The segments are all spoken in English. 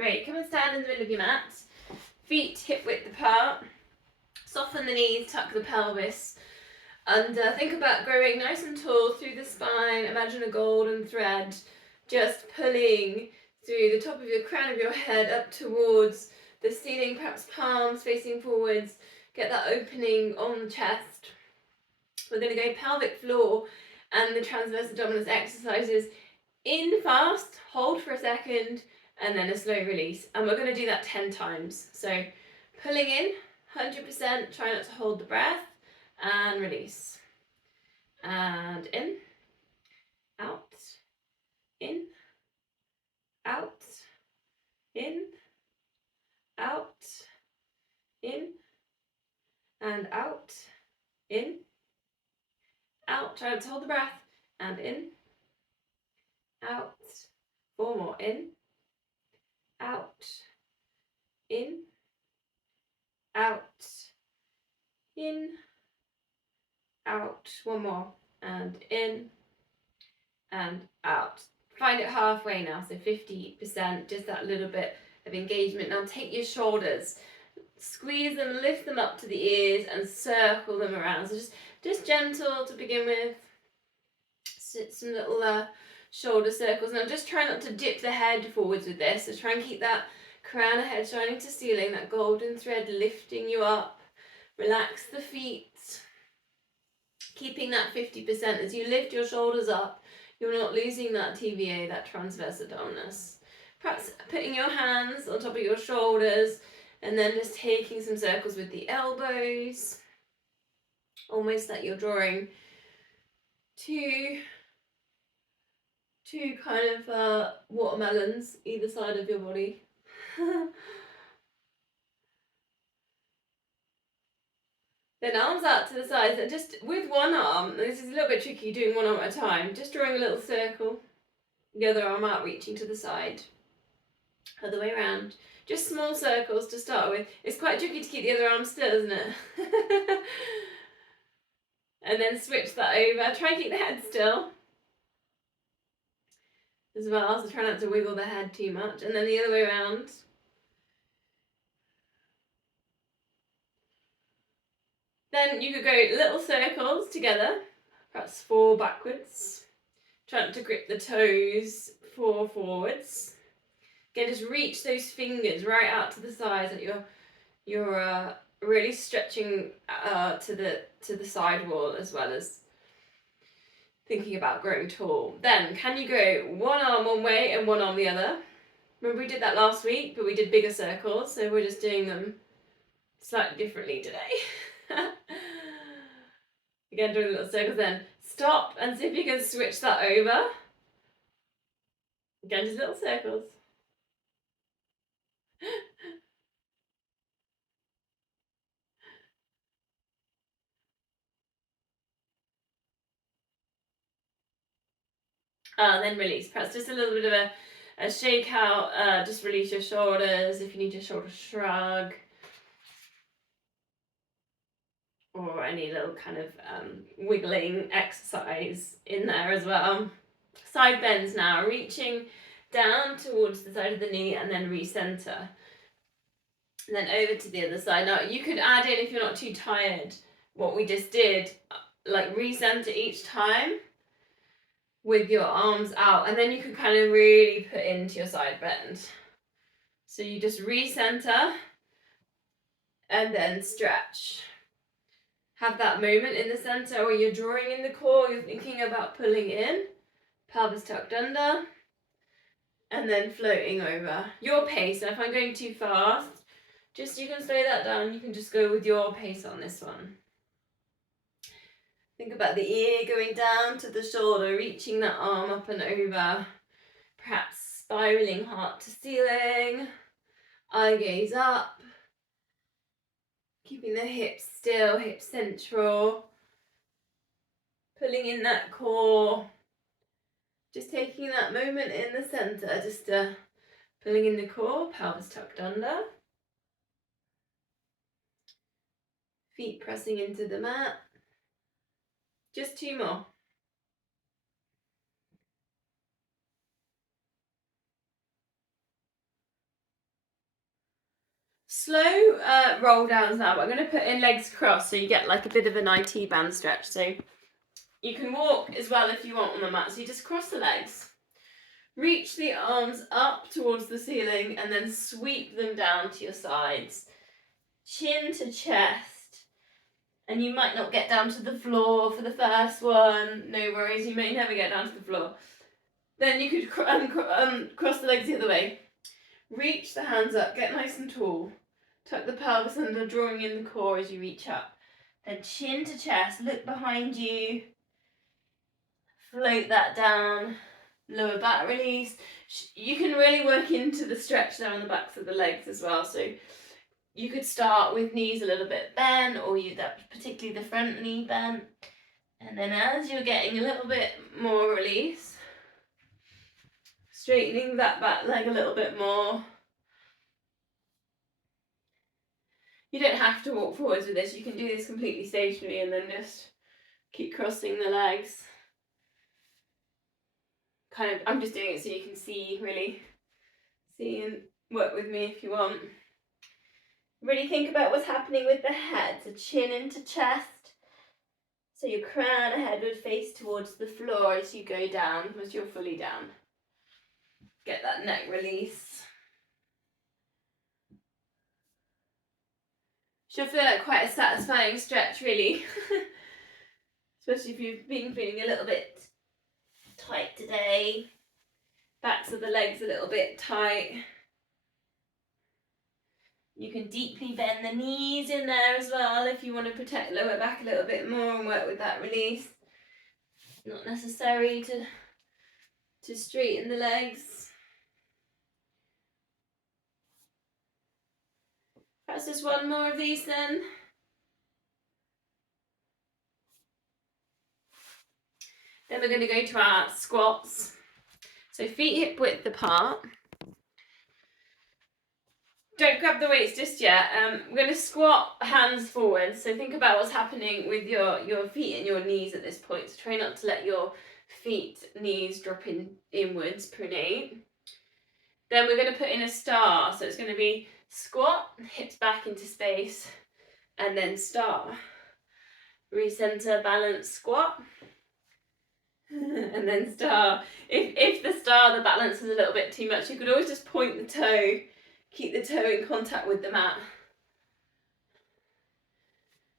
Great, come and stand in the middle of your mat. Feet hip width apart. Soften the knees, tuck the pelvis. And think about growing nice and tall through the spine. Imagine a golden thread just pulling through the top of your crown of your head up towards the ceiling, perhaps palms facing forwards. Get that opening on the chest. We're going to go pelvic floor and the transverse abdominis exercises. In fast, hold for a second, and then a slow release. And we're going to do that 10 times. So pulling in, 100%, try not to hold the breath, and release. And in, out, in, out, in, out, in, and out, in, out. Try not to hold the breath, and in, out. 4 more. In, out, in, out, in, out. 1 more. And in, and out. Find it halfway now, so 50%, just that little bit of engagement. Now take your shoulders, squeeze them, lift them up to the ears, and circle them around. So just gentle to begin with. Some little shoulder circles. Now just try not to dip the head forwards with this. So try and keep that crown of head shining to ceiling, that golden thread lifting you up. Relax the feet. Keeping that 50% as you lift your shoulders up, you're not losing that TVA, that transverse abdominis. Perhaps putting your hands on top of your shoulders and then just taking some circles with the elbows. Almost like you're drawing two kind of watermelons either side of your body. Then arms out to the sides, and just with one arm, this is a little bit tricky doing one arm at a time, just drawing a little circle, the other arm out reaching to the side, other way around. Just small circles to start with. It's quite tricky to keep the other arm still, isn't it? And then switch that over. Try and keep the head still as well, so try not to wiggle the head too much. And then the other way around. Then you could go little circles together, perhaps 4 backwards. Try not to grip the toes, 4 forwards. Again, just reach those fingers right out to the sides, that you're really stretching to the side wall, as well as thinking about growing tall. Then, can you go one arm one way and one arm the other? Remember we did that last week, but we did bigger circles, so we're just doing them slightly differently today. Again, doing little circles, then stop and see if you can switch that over. Again, just little circles. Then release. Perhaps just a little bit of a shake out. Just release your shoulders if you need your shoulder shrug. Or any little kind of wiggling exercise in there as well. Side bends now, reaching down towards the side of the knee and then recenter. And then over to the other side. Now you could add in, if you're not too tired, what we just did, like recenter each time with your arms out, and then you could kind of really put into your side bend. So you just recenter and then stretch. Have that moment in the center where you're drawing in the core, you're thinking about pulling in, pelvis tucked under, and then floating over. Your pace. And if I'm going too fast, just you can slow that down. You can just go with your pace on this one. Think about the ear going down to the shoulder, reaching that arm up and over. Perhaps spiraling heart to ceiling. Eye gaze up. Keeping the hips still, hips central. Pulling in that core. Just taking that moment in the center, just pulling in the core, pelvis tucked under. Feet pressing into the mat. Just 2 more. Slow roll downs now, but I'm going to put in legs crossed so you get like a bit of an IT band stretch. So you can walk as well if you want on the mat. So you just cross the legs, reach the arms up towards the ceiling and then sweep them down to your sides. Chin to chest. And you might not get down to the floor for the first one. No worries, you may never get down to the floor. Then you could cross the legs the other way. Reach the hands up, get nice and tall. Tuck the pelvis under, drawing in the core as you reach up. Then chin to chest, look behind you. Float that down. Lower back release. You can really work into the stretch there on the backs of the legs as well. So you could start with knees a little bit bent, or particularly the front knee bent. And then as you're getting a little bit more release, straightening that back leg a little bit more. You don't have to walk forwards with this. You can do this completely stationary and then just keep crossing the legs. I'm just doing it so you can see, really. See and work with me if you want. Really think about what's happening with the head. So chin into chest. So your crown of head would face towards the floor as you go down, as you're fully down. Get that neck release. Should feel like quite a satisfying stretch, really. Especially if you've been feeling a little bit tight today. Backs of the legs a little bit tight. You can deeply bend the knees in there as well if you want to protect lower back a little bit more and work with that release. Not necessary to straighten the legs. Perhaps just one more of these then. Then we're going to go to our squats. So feet hip width apart. Don't grab the weights just yet. We're going to squat hands forward. So think about what's happening with your feet and your knees at this point. So try not to let your feet, knees drop inwards, pronate. Then we're going to put in a star. So it's going to be squat, hips back into space, and then star. Recenter, balance, squat. And then star. If the star, the balance is a little bit too much, you could always just point the toe, keep the toe in contact with the mat.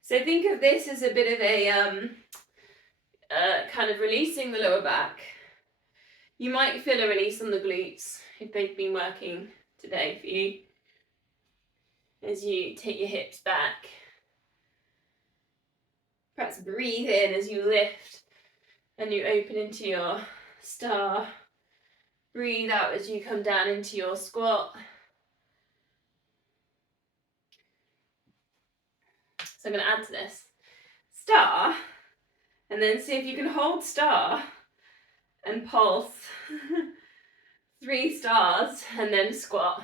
So think of this as a bit of a kind of releasing the lower back. You might feel a release on the glutes if they've been working today for you. As you take your hips back. Perhaps breathe in as you lift and you open into your star. Breathe out as you come down into your squat. So I'm going to add to this. Star, and then see if you can hold star and pulse. 3 stars, and then squat.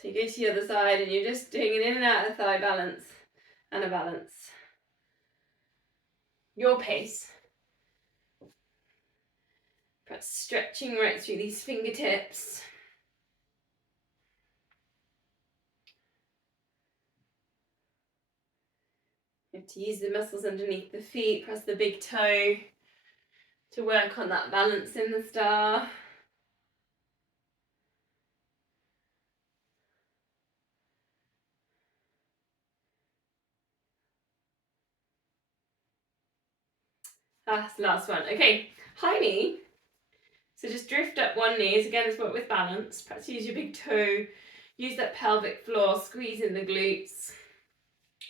So you go to the other side and you're just doing an in and out of thigh balance and a balance. Your pace. Perhaps stretching right through these fingertips. You have to use the muscles underneath the feet, press the big toe to work on that balance in the star. That's the last one. Okay, high knee. So just drift up one knee. Again, it's work with balance. Perhaps use your big toe. Use that pelvic floor, squeeze in the glutes.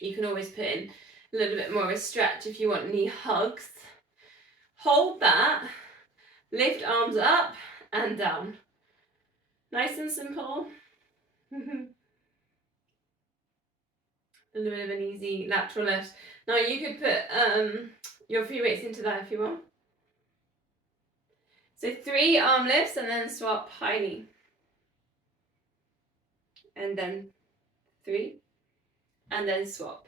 You can always put in a little bit more of a stretch if you want knee hugs. Hold that. Lift arms up and down. Nice and simple. A little bit of an easy lateral lift. Now you could put your free weights into that if you want. So 3 arm lifts and then swap high knee. And then 3. And then swap.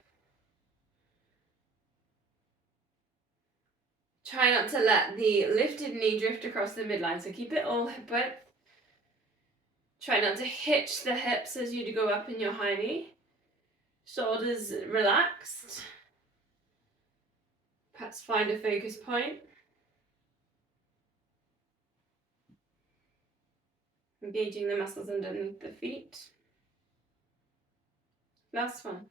Try not to let the lifted knee drift across the midline. So keep it all hip width. Try not to hitch the hips as you go up in your high knee. Shoulders relaxed. Perhaps find a focus point. Engaging the muscles underneath the feet. Last one.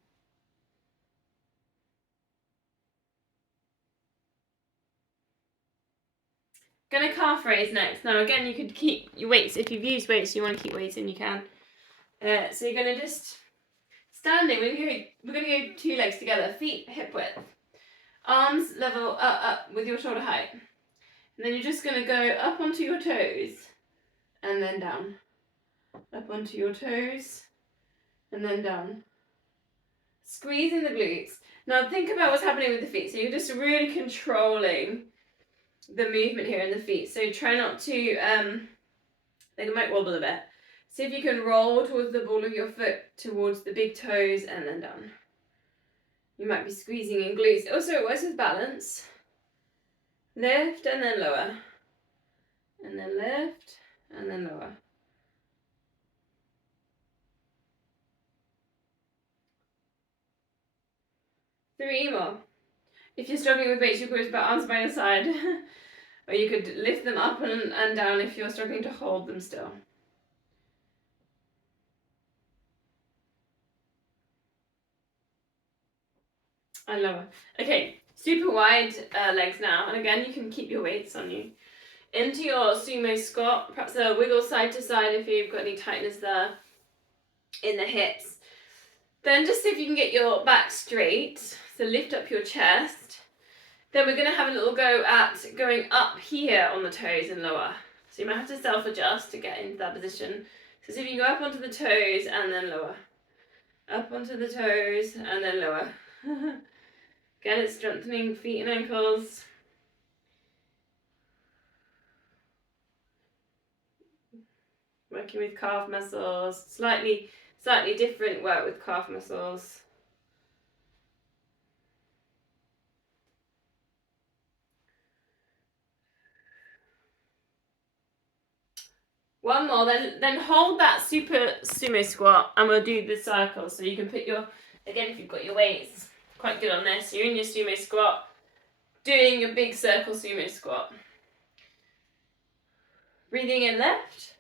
Gonna calf raise next. Now again, you could keep your weights. If you've used weights, you want to keep weights in, you can. So you're gonna just standing. We're gonna go 2 legs together, feet hip width, arms level up with your shoulder height, and then you're just gonna go up onto your toes, and then down, up onto your toes, and then down. Squeezing the glutes. Now think about what's happening with the feet. So you're just really controlling the movement here in the feet. So try not to, they might wobble a bit. See if you can roll towards the ball of your foot, towards the big toes, and then down. You might be squeezing in glutes. Also, it works with balance. Lift and then lower. And then lift and then lower. Three more. If you're struggling with weights, you could put arms by your side. Or you could lift them up and down if you're struggling to hold them still. And lower. Okay, super wide legs now. And again, you can keep your weights on you. Into your sumo squat. Perhaps a wiggle side to side if you've got any tightness there in the hips. Then just see if you can get your back straight. So lift up your chest. Then we're going to have a little go at going up here on the toes and lower. So you might have to self-adjust to get into that position. So see if you can go up onto the toes and then lower. Up onto the toes and then lower. Again, it's strengthening feet and ankles. Working with calf muscles. Slightly different work with calf muscles. One more, then hold that super sumo squat and we'll do the circle. So you can put your, again, if you've got your weights, quite good on this. You're in your sumo squat, doing your big circle sumo squat. Breathing in left,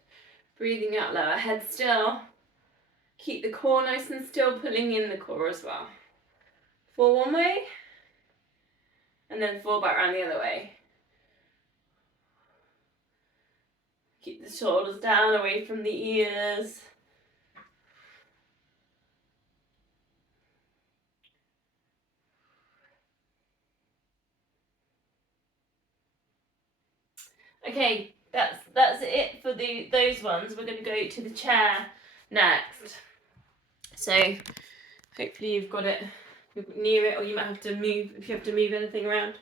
breathing out lower, head still. Keep the core nice and still, pulling in the core as well. 4 one way, and then 4 back around the other way. Keep the shoulders down, away from the ears. Okay, that's it for those ones. We're going to go to the chair next. So hopefully you've got it near it, or you might have to move if you have to move anything around.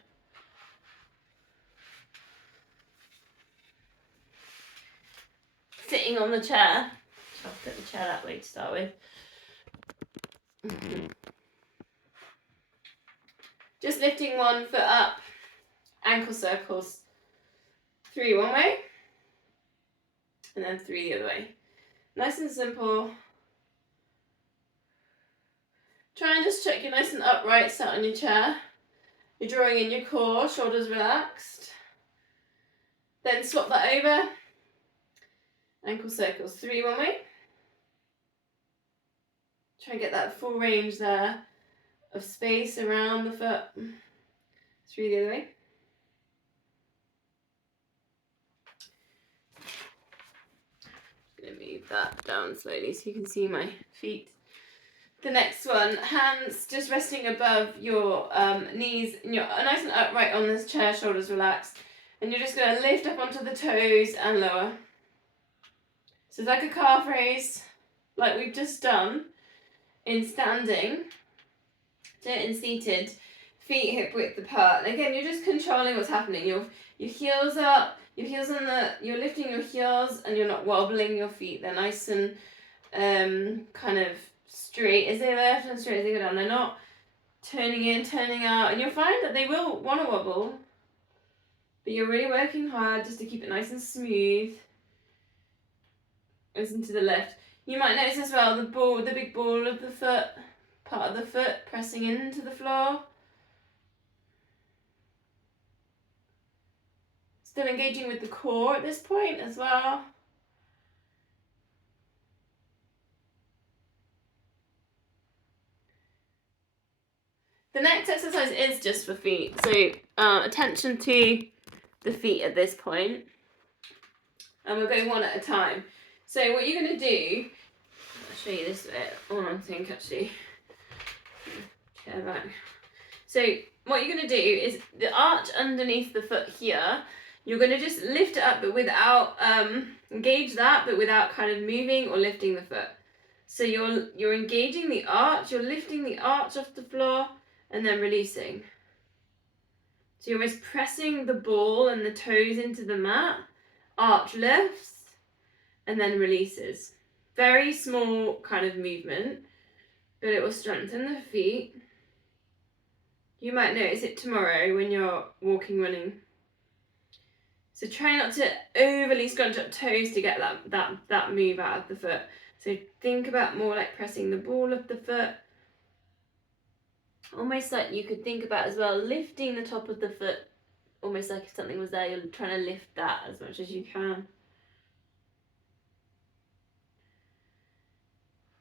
Sitting on the chair. I'll put the chair that way to start with. Just lifting one foot up, ankle circles. 3 one way, and then 3 the other way. Nice and simple. Try and just check you're nice and upright, sat on your chair. You're drawing in your core, shoulders relaxed. Then swap that over. Ankle circles, 3 one way. Try and get that full range there of space around the foot. 3 the other way. Move that down slowly so you can see my feet. The next one, hands just resting above your knees, and you're nice and upright on this chair, shoulders relaxed, and you're just going to lift up onto the toes and lower. So it's like a calf raise, like we've just done in standing. Do it in seated, feet hip width apart. And again, you're just controlling what's happening. Your heels up. Your heels you're lifting your heels and you're not wobbling your feet. They're nice and kind of straight as they lift and straight as they go down. They're not turning in, turning out. And you'll find that they will want to wobble. But you're really working hard just to keep it nice and smooth. goes into the lift. You might notice as well the big ball of the foot, part of the foot pressing into the floor. Still engaging with the core at this point as well. The next exercise is just for feet, so attention to the feet at this point. And we're going one at a time. So what you're going to do, I'll show you this bit, I think actually, chair back. So what you're going to do is the arch underneath the foot here, you're going to just lift it up but without, engage that but without kind of moving or lifting the foot. So you're engaging the arch, you're lifting the arch off the floor and then releasing. So you're almost pressing the ball and the toes into the mat, arch lifts and then releases. Very small kind of movement, but it will strengthen the feet. You might notice it tomorrow when you're walking, running. So try not to overly scrunch up toes to get that move out of the foot. So think about more like pressing the ball of the foot. Almost like you could think about as well lifting the top of the foot, almost like if something was there, you're trying to lift that as much as you can.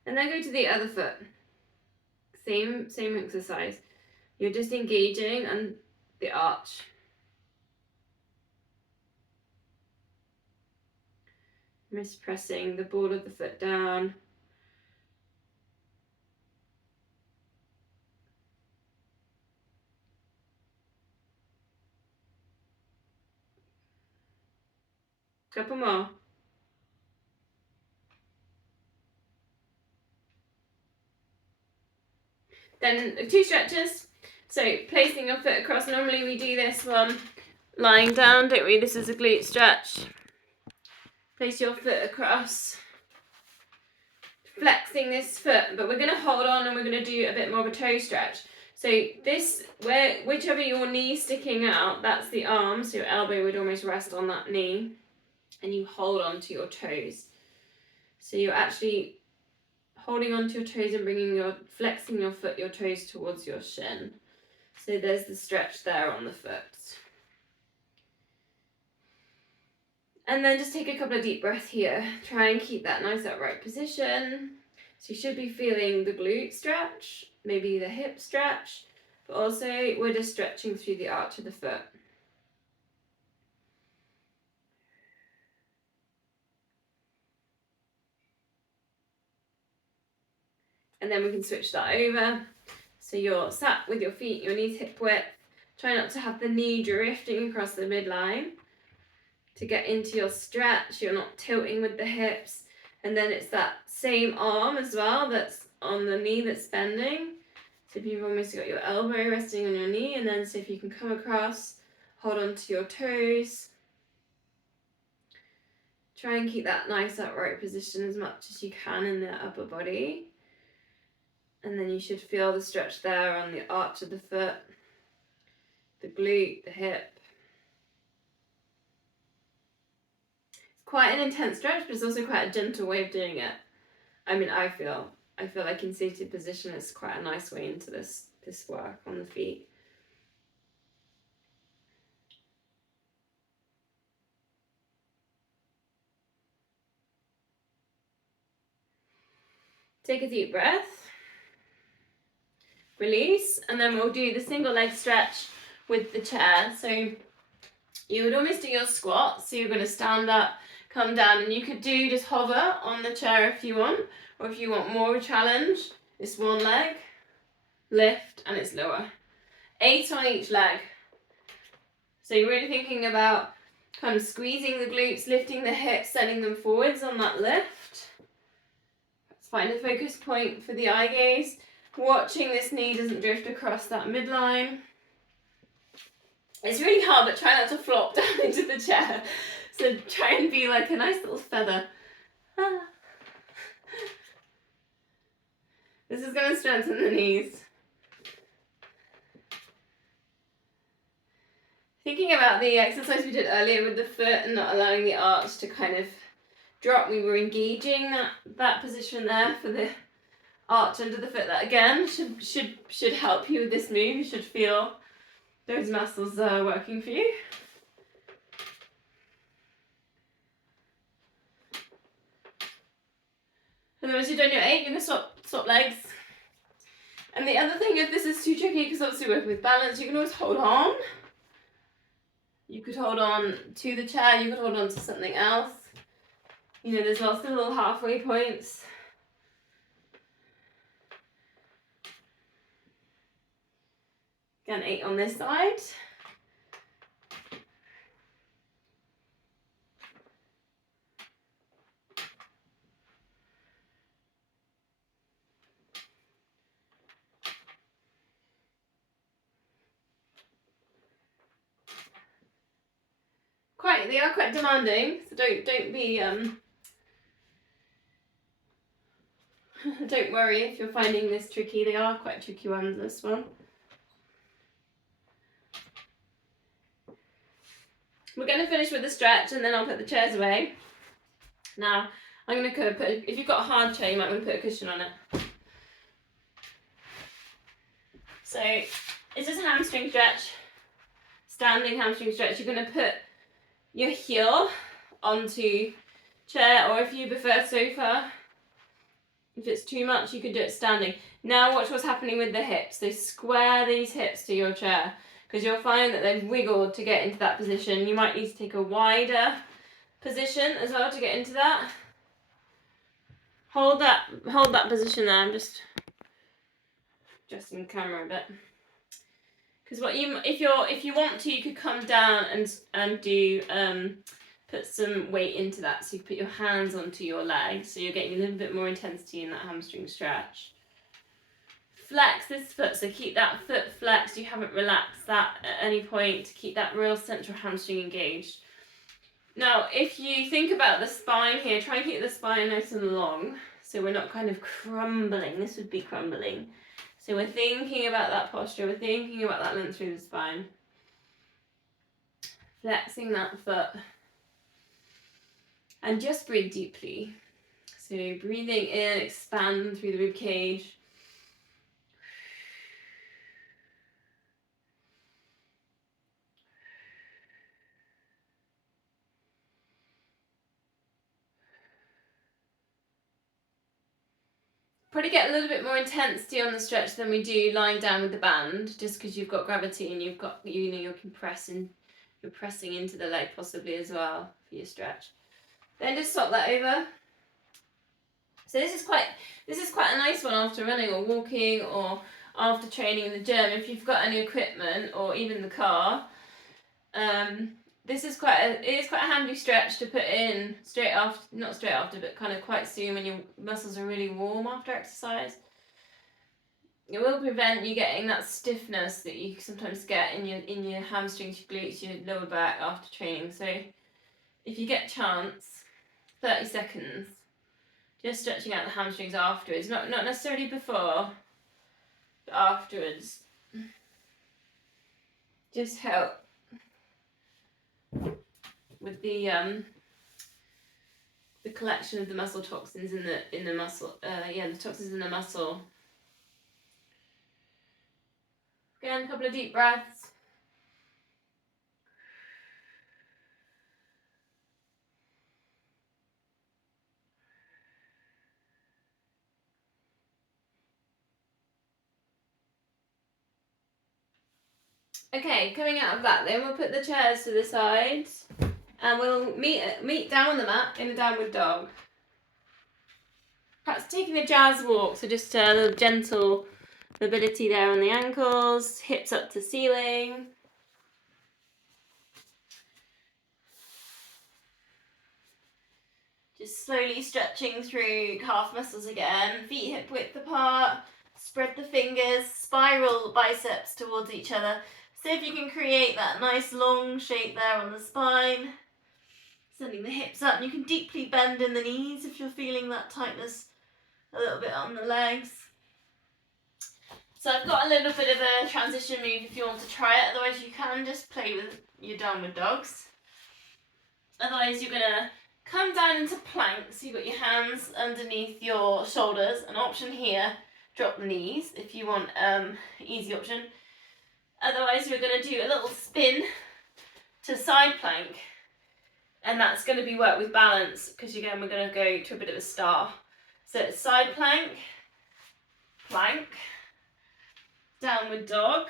And then go to the other foot. Same exercise. You're just engaging on the arch. Pressing the ball of the foot down. Couple more. Then 2 stretches. So placing your foot across. Normally we do this one lying down, don't we? This is a glute stretch. Place your foot across. Flexing this foot, but we're going to hold on and we're going to do a bit more of a toe stretch. So this, whichever your knee's sticking out, that's the arm. So your elbow would almost rest on that knee. And you hold on to your toes. So you're actually holding on to your toes and flexing your foot, your toes towards your shin. So there's the stretch there on the foot. And then just take a couple of deep breaths here. Try and keep that nice upright position. So you should be feeling the glute stretch, maybe the hip stretch, but also we're just stretching through the arch of the foot. And then we can switch that over. So you're sat with your feet, your knees hip width. Try not to have the knee drifting across the midline. To get into your stretch, you're not tilting with the hips. And then it's that same arm as well that's on the knee that's bending. So if you've almost got your elbow resting on your knee, and then see if you can come across, hold on to your toes. Try and keep that nice upright position as much as you can in the upper body. And then you should feel the stretch there on the arch of the foot, the glute, the hip. Quite an intense stretch, but it's also quite a gentle way of doing it. I mean, I feel like in seated position it's quite a nice way into this work on the feet. Take a deep breath. Release, and then we'll do the single leg stretch with the chair. So you would almost do your squat, so you're going to stand up, come down, and you could do just hover on the chair if you want, or if you want more of a challenge, it's one leg, lift, and it's lower. 8 on each leg. So you're really thinking about kind of squeezing the glutes, lifting the hips, sending them forwards on that lift. Let's find a focus point for the eye gaze, watching this knee doesn't drift across that midline. It's really hard, but try not to flop down into the chair. So try and be like a nice little feather. This is going to strengthen the knees. Thinking about the exercise we did earlier with the foot and not allowing the arch to kind of drop, we were engaging that position there for the arch under the foot. That again should help you with this move. You should feel those muscles working for you. And then once you've done your 8, you're going to swap legs. And the other thing, if this is too tricky, because obviously working with balance, you can always hold on. You could hold on to the chair, you could hold on to something else. You know, there's lots of little halfway points. Again, 8 on this side. They are quite demanding, so don't be don't worry if you're finding this tricky. They are quite tricky ones, this one. We're going to finish with the stretch and then I'll put the chairs away. Now, I'm going to put, if you've got a hard chair, you might want to put a cushion on it. So, it's just a hamstring stretch, standing hamstring stretch. You're going to put your heel onto chair, or if you prefer sofa, if it's too much, you can do it standing. Now watch what's happening with the hips. So square these hips to your chair, because you'll find that they've wiggled to get into that position. You might need to take a wider position as well to get into that. Hold that position there. I'm just adjusting the camera a bit. Because if you want to, you could come down and do put some weight into that. So you put your hands onto your legs, so you're getting a little bit more intensity in that hamstring stretch. Flex this foot, so keep that foot flexed. You haven't relaxed that at any point to keep that real central hamstring engaged. Now, if you think about the spine here, try and keep the spine nice and long, so we're not kind of crumbling. This would be crumbling. So we're thinking about that posture, we're thinking about that length through the spine. Flexing that foot. And just breathe deeply. So breathing in, expand through the rib cage. Probably get a little bit more intensity on the stretch than we do lying down with the band, just because you've got gravity and you've got, you know, you're compressing, you're pressing into the leg possibly as well for your stretch. Then just swap that over. So this is quite a nice one after running or walking or after training in the gym. If you've got any equipment or even the car, this is it is quite a handy stretch to put in straight after, not straight after, but kind of quite soon when your muscles are really warm after exercise. It will prevent you getting that stiffness that you sometimes get in your hamstrings, your glutes, your lower back after training. So if you get a chance, 30 seconds, just stretching out the hamstrings afterwards, not necessarily before, but afterwards. Just help with the collection of the muscle toxins in the muscle. The toxins in the muscle. Again, a couple of deep breaths. Okay, coming out of that, then we'll put the chairs to the sides, and we'll meet down on the mat in a downward dog. Perhaps taking a jazz walk, so just a little gentle mobility there on the ankles, hips up to ceiling. Just slowly stretching through calf muscles again, feet hip width apart, spread the fingers, spiral biceps towards each other. See if you can create that nice long shape there on the spine. Sending the hips up, and you can deeply bend in the knees if you're feeling that tightness a little bit on the legs. So I've got a little bit of a transition move if you want to try it, otherwise you can just play with your downward dogs. Otherwise you're going to Come down into plank, so you've got your hands underneath your shoulders. An option here, drop the knees if you want easy option. Otherwise we're going to do a little spin to side plank, and that's going to be work with balance, because again we're going to go to a bit of a star. So it's side plank, plank, downward dog,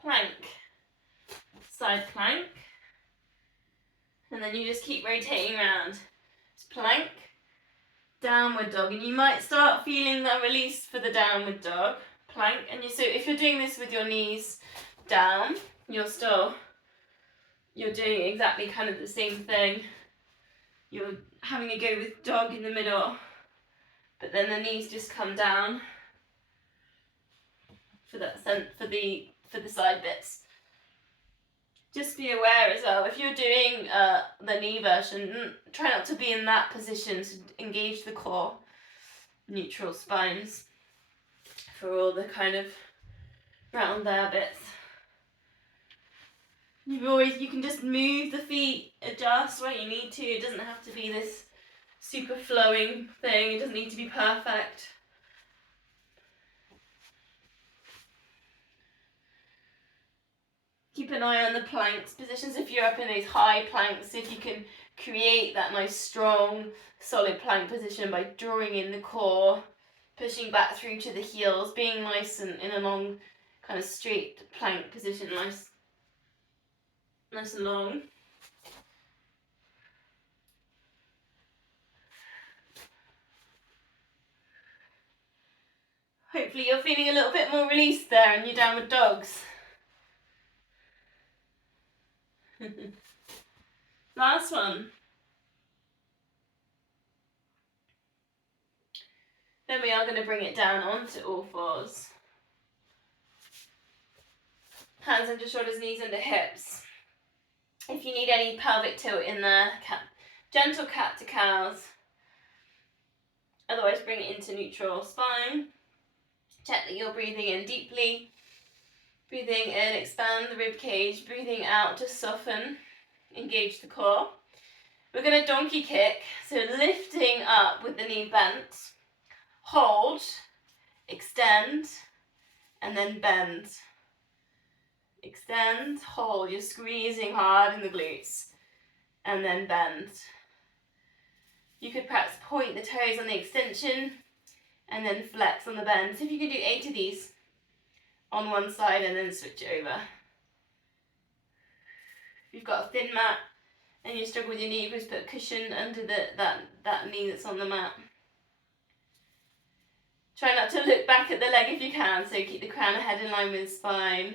plank, side plank, and then you just keep rotating around. It's plank, downward dog, and you might start feeling that release for the downward dog, plank, and so if you're doing this with your knees down, you're doing exactly kind of the same thing. You're having a go with dog in the middle, but then the knees just come down for the side bits. Just be aware as well, if you're doing the knee version, try not to be in that position to engage the core, neutral spines for all the kind of round there bits. You can just move the feet, adjust where you need to. It doesn't have to be this super flowing thing. It doesn't need to be perfect. Keep an eye on the planks positions. If you're up in these high planks, if you can create that nice strong solid plank position by drawing in the core, pushing back through to the heels, being nice and in a long kind of straight plank position, nice and long. Hopefully you're feeling a little bit more release there in your downward dogs. Last one. Then we are going to bring it down onto all fours. Hands under shoulders, knees under hips. If you need any pelvic tilt in there, gentle cat to cows. Otherwise bring it into neutral spine. Check that you're breathing in deeply. Breathing in, expand the rib cage. Breathing out to soften, engage the core. We're going to donkey kick, so lifting up with the knee bent. Hold, extend, and then bend. Extend, hold, you're squeezing hard in the glutes, and then bend. You could perhaps point the toes on the extension and then flex on the bend. So if you can do 8 of these on one side and then switch it over. If you've got a thin mat and you struggle with your knee, you just put a cushion under that knee that's on the mat. Try not to look back at the leg if you can, so keep the crown of head in line with the spine.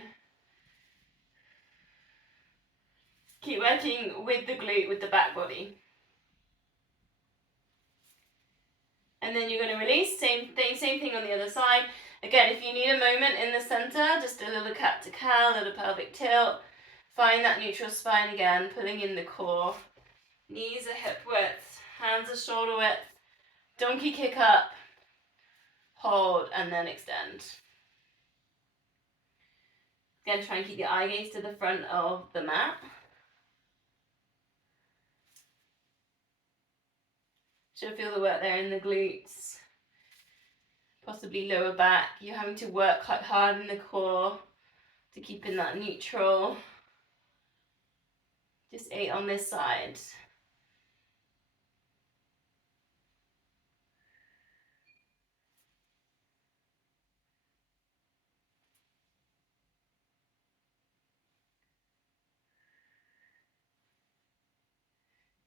Keep working with the glute, with the back body. And then you're going to release, same thing on the other side. Again, if you need a moment in the center, just a little cat to cow, a little pelvic tilt. Find that neutral spine again, pulling in the core. Knees are hip width, hands are shoulder width. Donkey kick up, hold, and then extend. Again, try and keep the eye gaze to the front of the mat. Should feel the work there in the glutes, possibly lower back. You're having to work quite hard in the core to keep in that neutral. Just 8 on this side.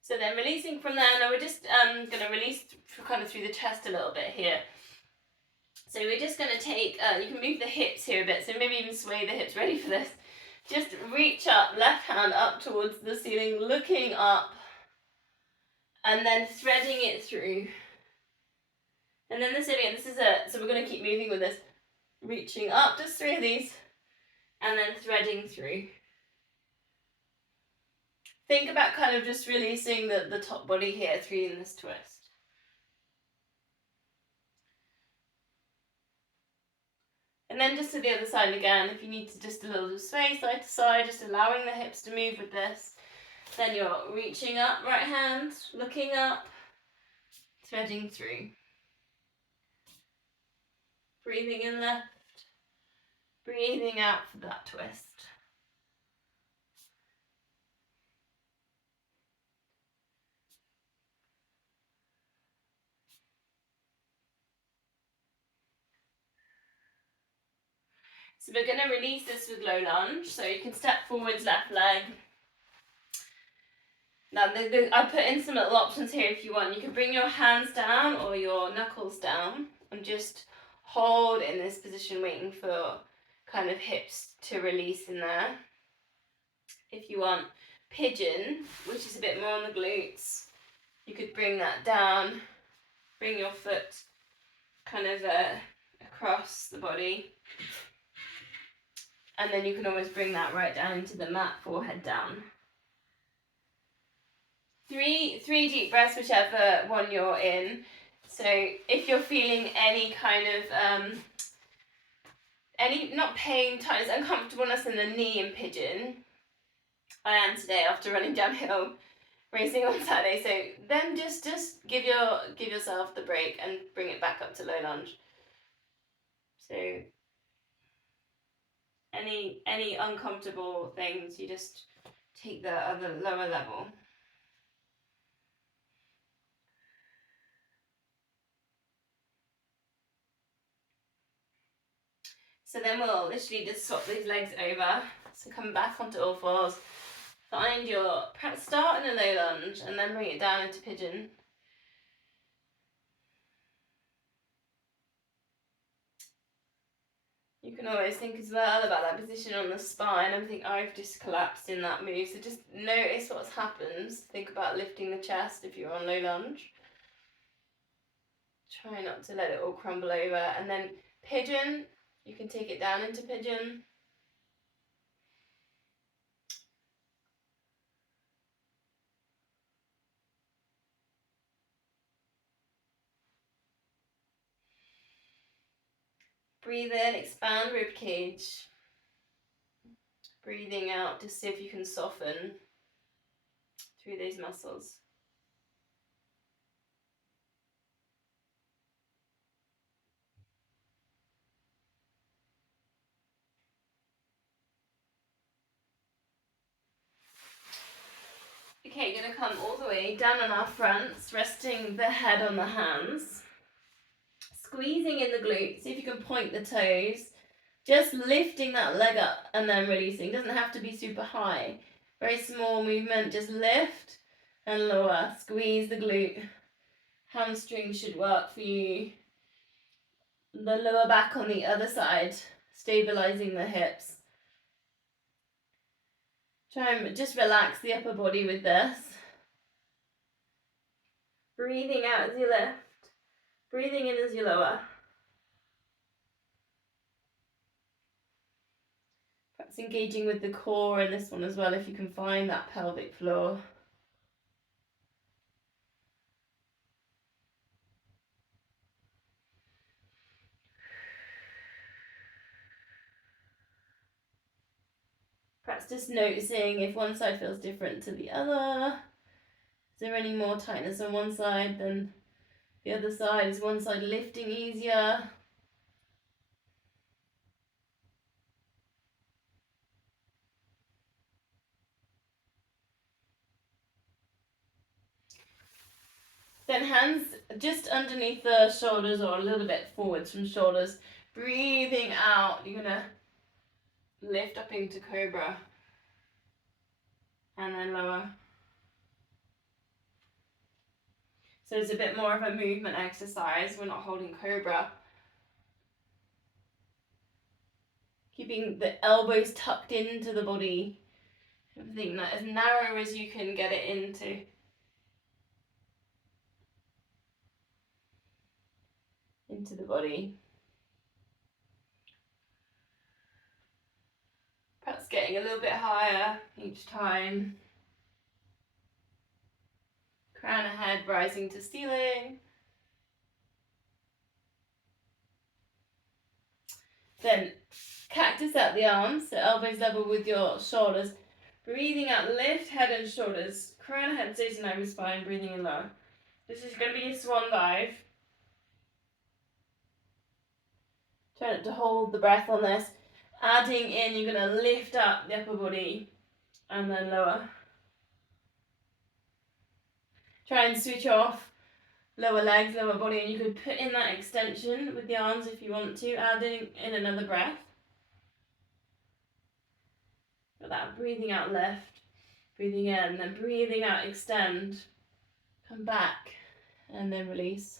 So then releasing from there, now we're just going to release kind of through the chest a little bit here. So we're just going to take, you can move the hips here a bit, so maybe even sway the hips, ready for this. Just reach up, left hand up towards the ceiling, looking up, and then threading it through. And then this is it, so we're going to keep moving with this. Reaching up, just 3 of these, and then threading through. Think about kind of just releasing the top body here through this twist. And then just to the other side again, if you need to just a little sway side to side, just allowing the hips to move with this. Then you're reaching up, right hand, looking up, threading through. Breathing in left, breathing out for that twist. So we're going to release this with low lunge. So you can step forwards, left leg. Now I put in some little options here if you want. You can bring your hands down or your knuckles down and just hold in this position, waiting for kind of hips to release in there. If you want pigeon, which is a bit more on the glutes, you could bring that down, bring your foot kind of across the body. And then you can always bring that right down into the mat, forehead down. Three deep breaths, whichever one you're in. So if you're feeling any kind of, not pain, tightness, uncomfortableness in the knee in pigeon, I am today after running downhill racing on Saturday. So then just give yourself the break and bring it back up to low lunge. So any uncomfortable things, you just take the other lower level. So then we'll literally just swap these legs over. So come back onto all fours. Find your, perhaps start in a low lunge and then bring it down into pigeon. You can always think as well about that position on the spine. I think I've just collapsed in that move. So just notice what's happened. Think about lifting the chest if you're on low lunge. Try not to let it all crumble over. And then pigeon, you can take it down into pigeon. Breathe in, expand rib cage. Breathing out to see if you can soften through those muscles. Okay, going to come all the way down on our fronts, resting the head on the hands. Squeezing in the glutes, see if you can point the toes. Just lifting that leg up and then releasing. Doesn't have to be super high. Very small movement, just lift and lower. Squeeze the glute. Hamstring should work for you. The lower back on the other side, stabilizing the hips. Try and just relax the upper body with this. Breathing out as you lift. Breathing in as you lower. Perhaps engaging with the core in this one as well if you can find that pelvic floor. Perhaps just noticing if one side feels different to the other. Is there any more tightness on one side than the other side? Is one side lifting easier? Then hands just underneath the shoulders or a little bit forwards from shoulders. Breathing out, you're going to lift up into cobra. And then lower. So it's a bit more of a movement exercise. We're not holding cobra. Keeping the elbows tucked into the body. Everything that as narrow as you can get it into the body. Perhaps getting a little bit higher each time. Crown of head rising to ceiling. Then cactus out the arms, so elbows level with your shoulders. Breathing out, lift head and shoulders. Crown head stays in line with spine, breathing in lower. This is going to be a swan dive. Try not to hold the breath on this. Adding in, you're going to lift up the upper body and then lower. Try and switch off lower legs, lower body, and you could put in that extension with the arms if you want to, adding in another breath. Got that breathing out, lift, breathing in, then breathing out, extend, come back, and then release.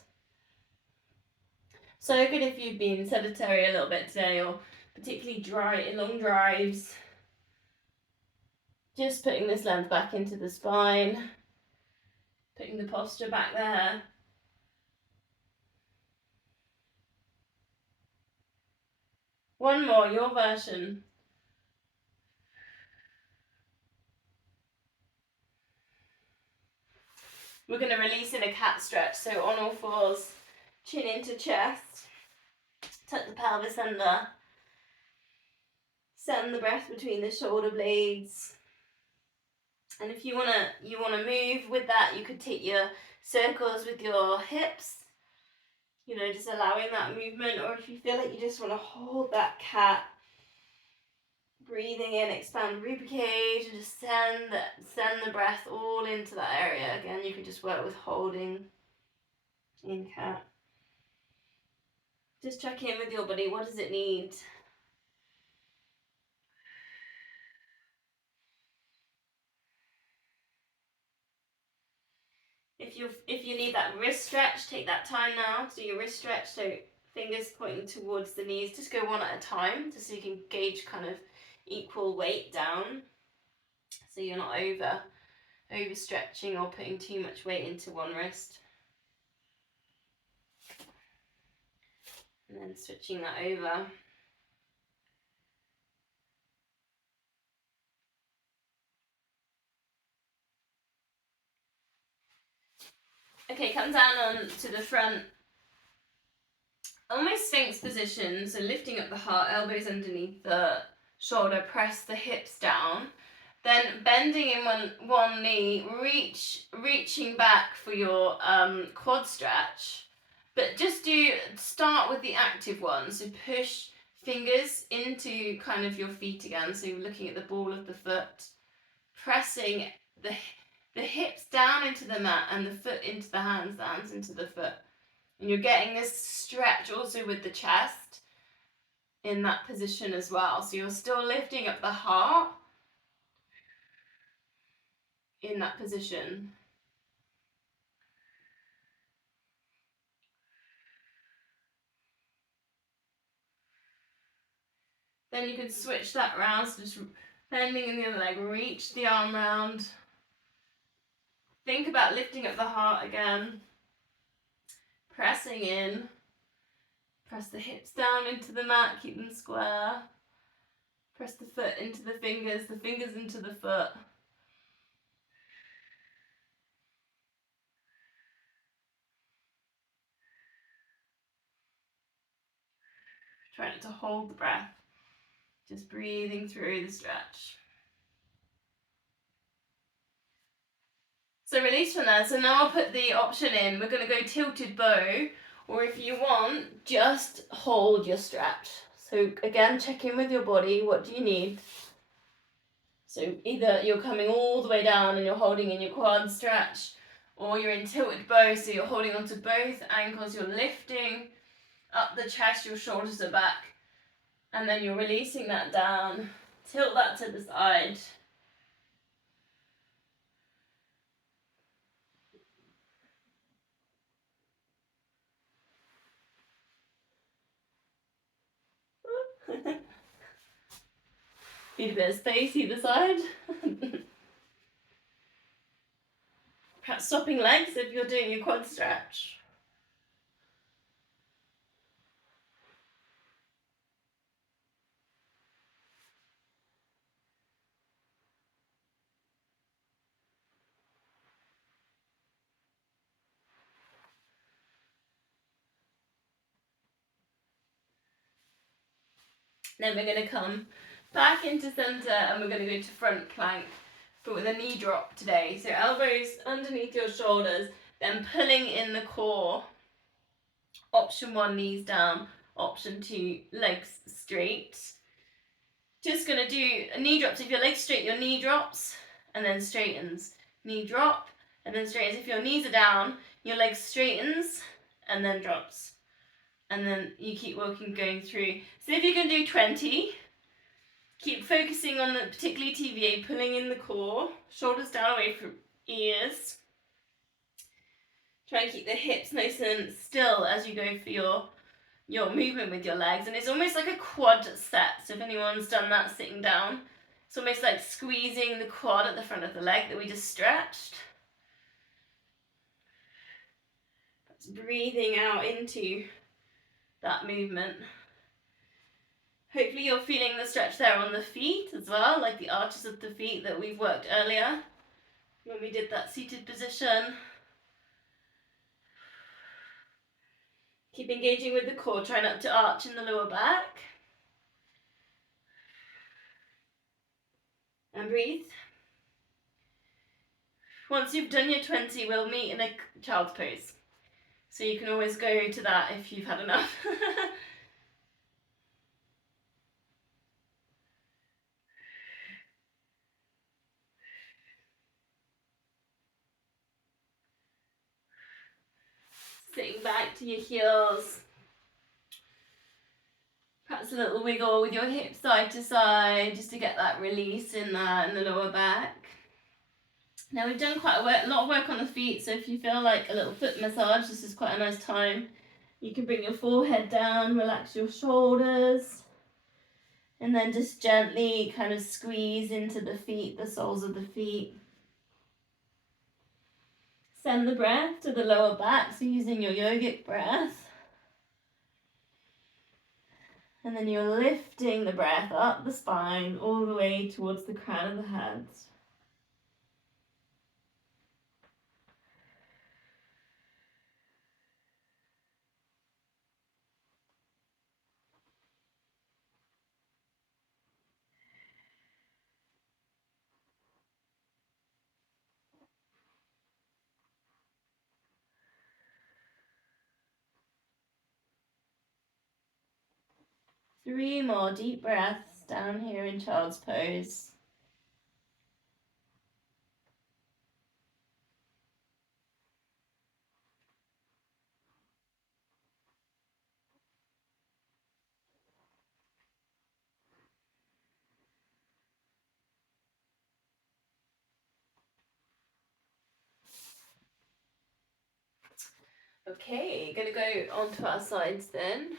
So good if you've been sedentary a little bit today, or particularly dry, long drives. Just putting this length back into the spine, putting the posture back there. One more, your version. We're going to release in a cat stretch, so on all fours, chin into chest, tuck the pelvis under, send the breath between the shoulder blades. And if you wanna move with that, you could take your circles with your hips, you know, just allowing that movement, or if you feel like you just want to hold that cat, breathing in, expand ribcage, and just send the breath all into that area. Again, you could just work with holding in cat. Just check in with your body. What does it need? If you need that wrist stretch, take that time now to do your wrist stretch. So fingers pointing towards the knees. Just go one at a time, just so you can gauge kind of equal weight down. So you're not overstretching or putting too much weight into one wrist. And then switching that over. Okay, come down on to the front. Almost Sphinx position, so lifting up the heart, elbows underneath the shoulder, press the hips down. Then bending in one knee, reaching back for your quad stretch. But just start with the active one. So push fingers into kind of your feet again. So you're looking at the ball of the foot, pressing the hips down into the mat and the foot into the hands into the foot. And you're getting this stretch also with the chest in that position as well. So you're still lifting up the heart in that position. Then you can switch that around, so just bending in the other leg, reach the arm round. Think about lifting up the heart again. Pressing in. Press the hips down into the mat, keep them square. Press the foot into the fingers into the foot. Try not to hold the breath. Just breathing through the stretch. So release from there. So now I'll put the option in. We're going to go tilted bow, or if you want, just hold your stretch. So again, check in with your body. What do you need? So either you're coming all the way down and you're holding in your quad stretch, or you're in tilted bow, so you're holding onto both ankles, you're lifting up the chest, your shoulders are back, and then you're releasing that down. Tilt that to the side. Need a bit of space either side. Perhaps stopping legs if you're doing your quad stretch. Then we're going to come Back into center, and we're going to go to front plank, but with a knee drop today. So elbows underneath your shoulders, then pulling in the core. Option 1, knees down. Option 2, legs straight. Just going to do a knee drops. If your legs straight, your knee drops and then straightens. Knee drop and then straightens. If your knees are down, your legs straightens and then drops. And then you keep working, going through. So if you can do 20, keep focusing on the particularly TVA, pulling in the core, shoulders down away from ears. Try and keep the hips nice and still as you go for your movement with your legs. And it's almost like a quad set. So if anyone's done that sitting down, it's almost like squeezing the quad at the front of the leg that we just stretched. That's breathing out into that movement. Hopefully you're feeling the stretch there on the feet as well, like the arches of the feet that we've worked earlier when we did that seated position. Keep engaging with the core, try not to arch in the lower back. And breathe. Once you've done your 20, we'll meet in a child's pose. So you can always go to that if you've had enough. Sitting back to your heels. Perhaps a little wiggle with your hips side to side just to get that release in the lower back. Now we've done quite a lot of work on the feet, so if you feel like a little foot massage, this is quite a nice time. You can bring your forehead down, relax your shoulders, and then just gently kind of squeeze into the feet, the soles of the feet. Send the breath to the lower back, so using your yogic breath. And then you're lifting the breath up the spine all the way towards the crown of the head. Three more deep breaths down here in child's pose. Okay, gonna go onto our sides then.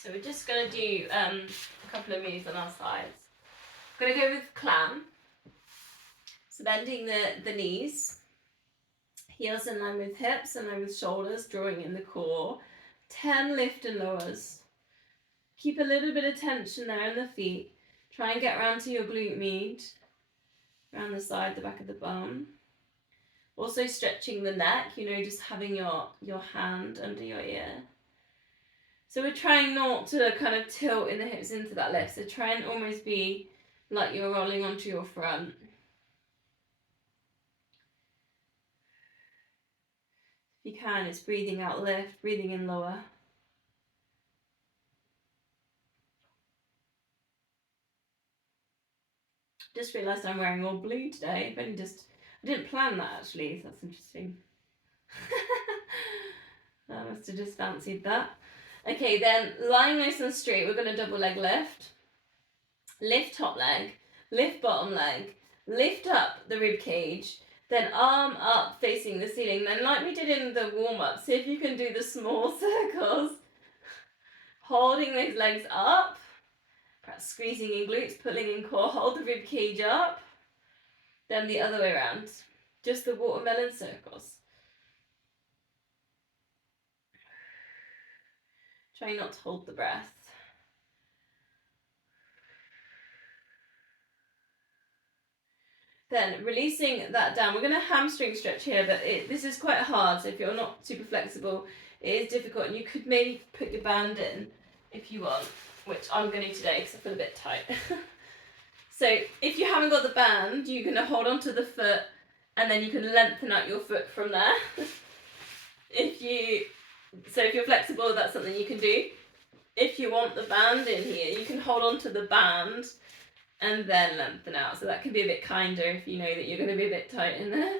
So we're just gonna do a couple of moves on our sides. Gonna go with clam. So bending the knees, heels in line with hips, in line with shoulders, drawing in the core. 10 lift and lowers. Keep a little bit of tension there in the feet. Try and get around to your glute med, around the side, the back of the bum. Also stretching the neck, just having your hand under your ear. So we're trying not to kind of tilt in the hips into that lift. So try and almost be like you're rolling onto your front. If you can, it's breathing out lift, breathing in lower. Just realised I'm wearing all blue today. I didn't plan that actually, so that's interesting. I must have just fancied that. Okay, then lying nice and straight, we're going to double leg lift. Lift top leg, lift bottom leg, lift up the rib cage, then arm up facing the ceiling. Then like we did in the warm-up, see if you can do the small circles. Holding those legs up, perhaps squeezing in glutes, pulling in core, hold the rib cage up. Then the other way around, just the watermelon circles. Try not to hold the breath. Then releasing that down. We're going to hamstring stretch here, but this is quite hard. So if you're not super flexible, it is difficult. And you could maybe put your band in if you want. which I'm going to do today because I feel a bit tight. So if you haven't got the band, you're going to hold onto the foot and then you can lengthen out your foot from there. If you're flexible, that's something you can do. If you want the band in here, you can hold onto the band and then lengthen out. So that can be a bit kinder if you know that you're going to be a bit tight in there.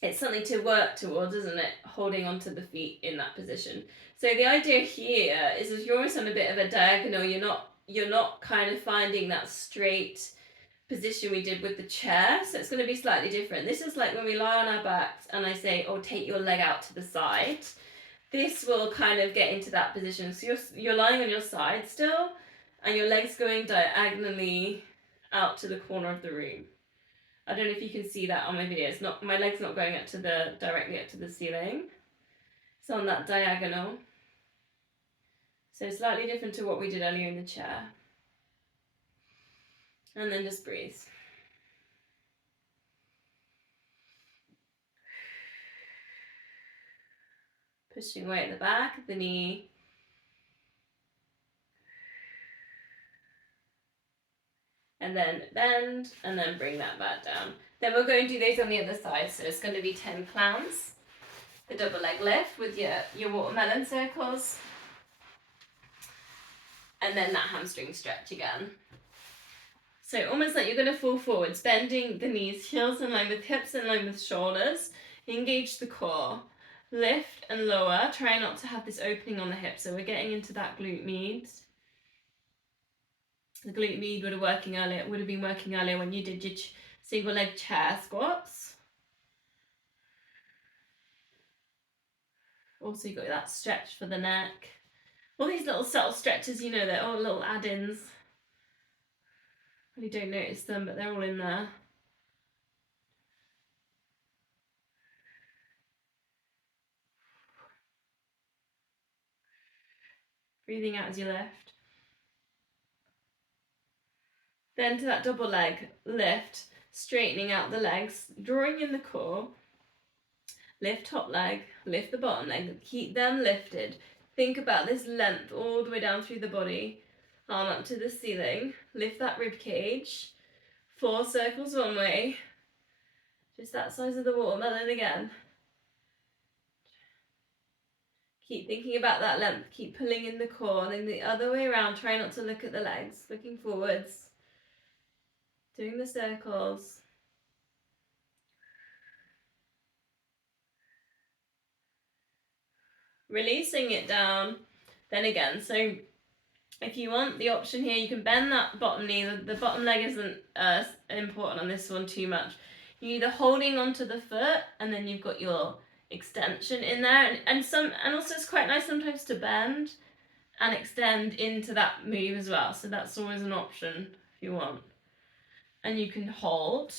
It's something to work towards, isn't it? Holding onto the feet in that position. So the idea here is if you're almost on a bit of a diagonal, you're not kind of finding that straight position we did with the chair. So it's going to be slightly different. This is like when we lie on our backs and I say, oh, take your leg out to the side. This will kind of get into that position. So you're lying on your side still and your leg's going diagonally out to the corner of the room. I don't know if you can see that on my video. It's not, my leg's not going directly up to the ceiling. It's on that diagonal. So slightly different to what we did earlier in the chair. And then just breathe. Pushing away at the back of the knee. And then bend, and then bring that back down. Then we'll go and do those on the other side. So it's going to be 10 clowns. The double leg lift with your watermelon circles. And then that hamstring stretch again. So almost like you're going to fall forwards, bending the knees, heels in line with hips, in line with shoulders. Engage the core. Lift and lower. Try not to have this opening on the hips. So we're getting into that glute med. The glute med would have been working earlier when you did your single leg chair squats. Also, you've got that stretch for the neck. All these little subtle stretches, you know, they're all little add-ins. You don't notice them, but they're all in there. Breathing out as you lift. Then to that double leg lift, straightening out the legs, drawing in the core. Lift top leg, lift the bottom leg, keep them lifted. Think about this length all the way down through the body. Arm up to the ceiling, lift that rib cage. 4 circles one way. Just that size of the watermelon again. Keep thinking about that length, keep pulling in the core, and then the other way around, try not to look at the legs, looking forwards. Doing the circles. Releasing it down, then again. So if you want the option here, you can bend that bottom knee. The bottom leg isn't important on this one too much. You're either holding onto the foot and then you've got your extension in there. And also it's quite nice sometimes to bend and extend into that move as well. So that's always an option if you want. And you can hold,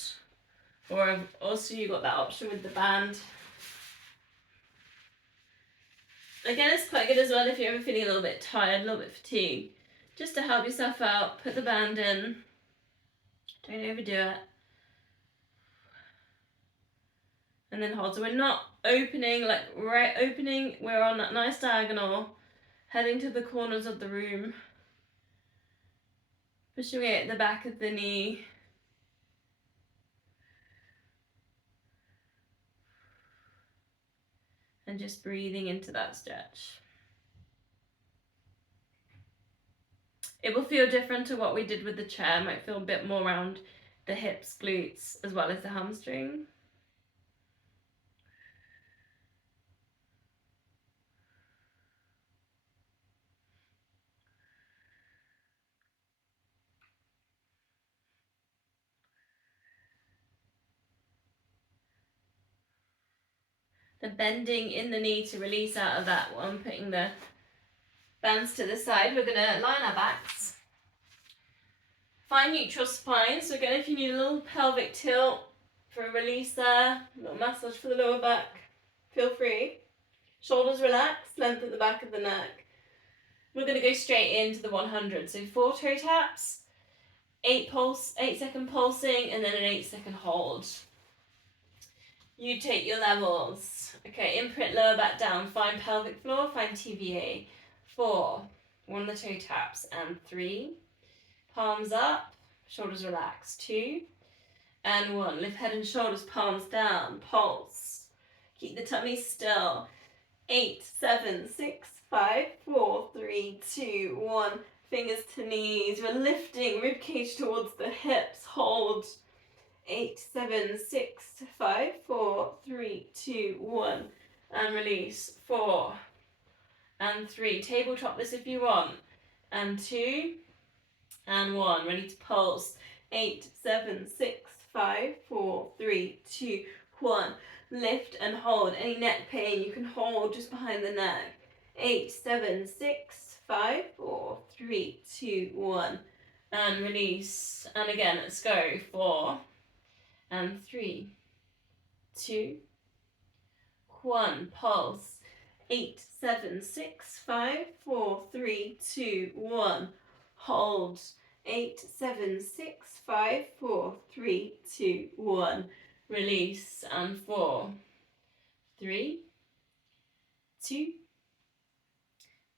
or also you've got that option with the band. Again, it's quite good as well if you're ever feeling a little bit tired, a little bit fatigued. Just to help yourself out, put the band in. Don't overdo it. And then hold. So we're not opening, we're on that nice diagonal, heading to the corners of the room. Pushing away at the back of the knee. And just breathing into that stretch. It will feel different to what we did with the chair. It might feel a bit more around the hips, glutes, as well as the hamstring. The bending in the knee to release out of that one, putting the bands to the side. We're going to line our backs. Find neutral spine. So again, if you need a little pelvic tilt for a release there, a little massage for the lower back, feel free. Shoulders relaxed, length at the back of the neck. We're going to go straight into the 100. So 4 toe taps, 8-second pulsing, and then an 8-second hold. You take your levels. Okay, imprint lower back down, find pelvic floor, find TVA. 4, 1 the toe taps, and 3, palms up, shoulders relax, 2, and 1. Lift head and shoulders, palms down, pulse. Keep the tummy still. 8, 7, 6, 5, 4, 3, 2, 1. Fingers to knees. We're lifting rib cage towards the hips. Hold. 8, 7, 6, 5, 4, 3, 2, 1. And release. 4 and 3. Tabletop this if you want. And 2 and 1. Ready to pulse. 8, 7, 6, 5, 4, 3, 2, 1. Lift and hold. Any neck pain you can hold just behind the neck. 8, 7, 6, 5, 4, 3, 2, 1. And release. And again, let's go. 4 and 3, 2, 1. Pulse. 8, 7, 6, 5, 4, 3, 2, 1. Hold. 8, 7, 6, 5, 4, 3, 2, 1. Release. And 4, 3, 2,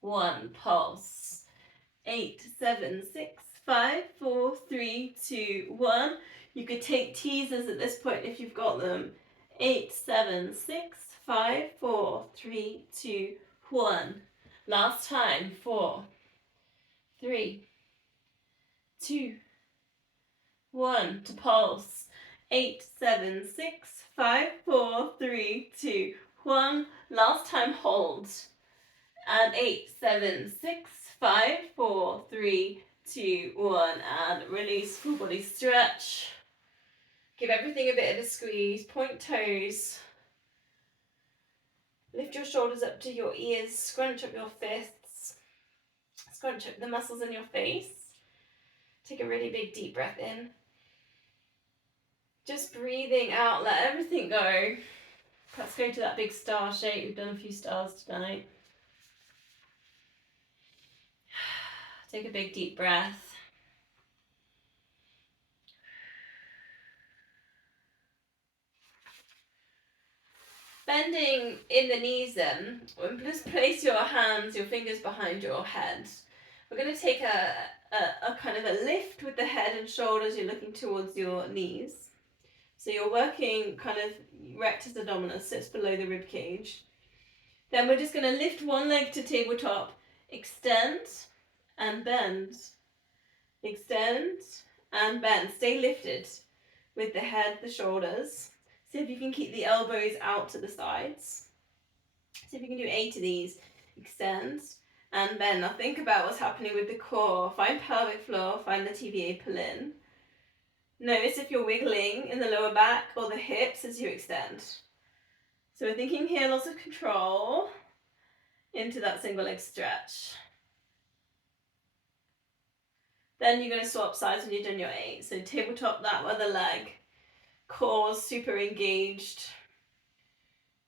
1. Pulse. 8, 7, 6, 5, 4, 3, 2, 1. You could take teasers at this point if you've got them. 8, 7, 6, 5, 4, 3, 2, 1. Last time. 4, 3, 2, 1. To pulse. 8, 7, 6, 5, 4, 3, 2, 1. Last time. Hold. And 8, 7, 6, 5, 4, 3, 2, 1. And release. Full body stretch. Give everything a bit of a squeeze. Point toes. Lift your shoulders up to your ears. Scrunch up your fists. Scrunch up the muscles in your face. Take a really big deep breath in. Just breathing out. Let everything go. Let's go to that big star shape. We've done a few stars tonight. Take a big deep breath. Bending in the knees then, just place your hands, your fingers behind your head. We're going to take a kind of a lift with the head and shoulders. You're looking towards your knees. So you're working kind of rectus abdominis, sits below the rib cage. Then we're just going to lift one leg to tabletop, extend and bend. Extend and bend. Stay lifted with the head, the shoulders. See if you can keep the elbows out to the sides. See if you can do 8 of these. Extend and bend. Now think about what's happening with the core. Find pelvic floor, find the TVA, pull in. Notice if you're wiggling in the lower back or the hips as you extend. So we're thinking here, lots of control into that single leg stretch. Then you're going to swap sides when you've done your 8. So tabletop that other leg. Core super engaged.